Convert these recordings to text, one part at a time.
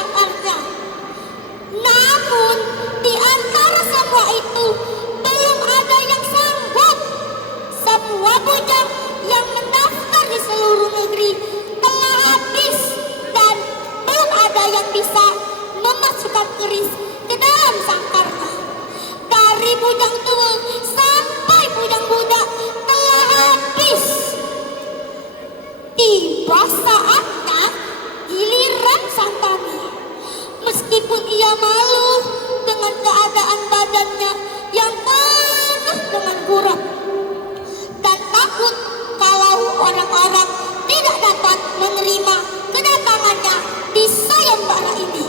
Sangkarnya. Namun di antara semua itu belum ada yang sanggup. Semua bujang yang mendaftar di seluruh negeri telah habis dan belum ada yang bisa memasukkan keris ke dalam sangkarnya. Dari bujang tua sampai bujang muda telah habis. Tiba saatnya giliran Santani. Meskipun ia malu dengan keadaan badannya yang penuh dengan gurap dan takut kalau orang-orang tidak dapat menerima kedatangannya di sayembara ini.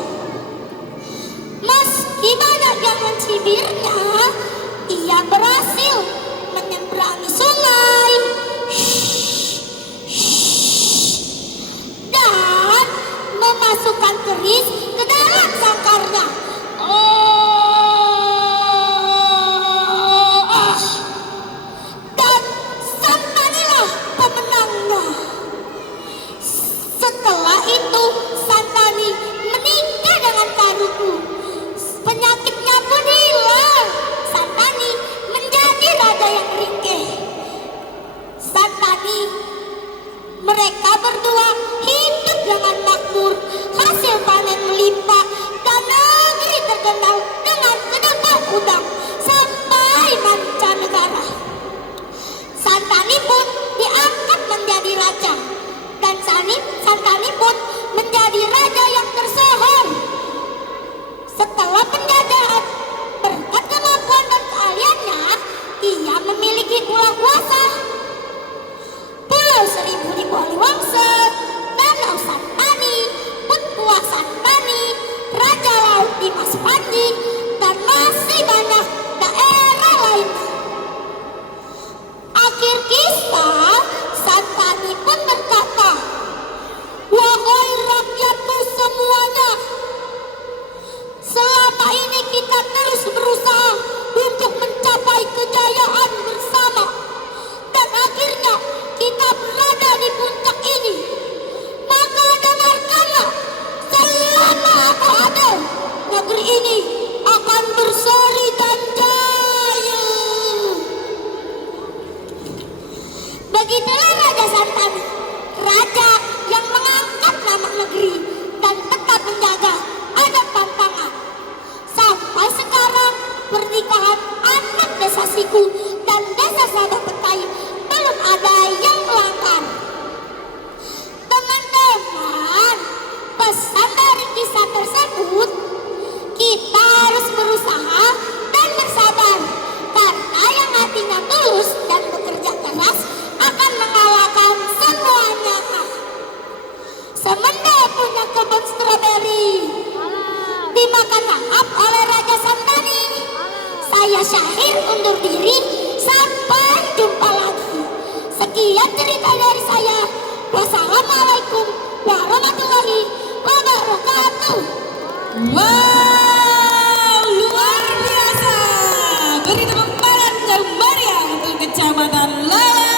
Meski banyak yang mencibirnya, ia berhasil menyeberangi sungai dan memasukkan keris ke dalam sangkarnya. Dan Santanilah pemenangnya. Setelah itu Santani menikah dengan Karuku. Penyakitnya pun hilang. Santani menjadi raja yang ringkih. Santani, mereka berdua hidup dengan makmur, hasil panen melimpah, dan negeri terkenal dengan kedatangan udang sampai mancanegara. Santani pun diangkat menjadi raja, dan Santani pun menjadi raja yang tersohor. Setelah penjajahan, berkat kemampuan dan keahliannya, ia memiliki pulau kuasa. Pulau Seribu di Wangsa, Danau Santani, Putua Santani, Raja Laut Dimas Panji, dan masih banyak daerah lainnya. Akhir kisah, Santani pun berkata, "Wahai rakyatku semuanya, selama ini kita terus berusaha untuk mencapai kejayaan bersama, dan akhirnya kita berada di puncak ini. Maka dengarkanlah, selama aku ada, negeri ini akan berseri dan jaya." Begitulah Raja Santani, raja yang mengangkat nama negeri dan tetap menjaga adat pantangan. Sampai sekarang pernikahan anak desa Siku dan desa Sadapetai belum ada yang melanggar. Teman-teman, pesan dari kisah tersebut, kita harus berusaha dan bersabar, karena yang hatinya tulus dan bekerja keras akan mengalahkan semuanya. Semenda punya kebun stroberi, dimakan lahap oleh Raja Santani. Saya Syahir undur diri, sampai jumpa lagi. Sekian cerita dari saya. Wassalamualaikum warahmatullahi wabarakatuh.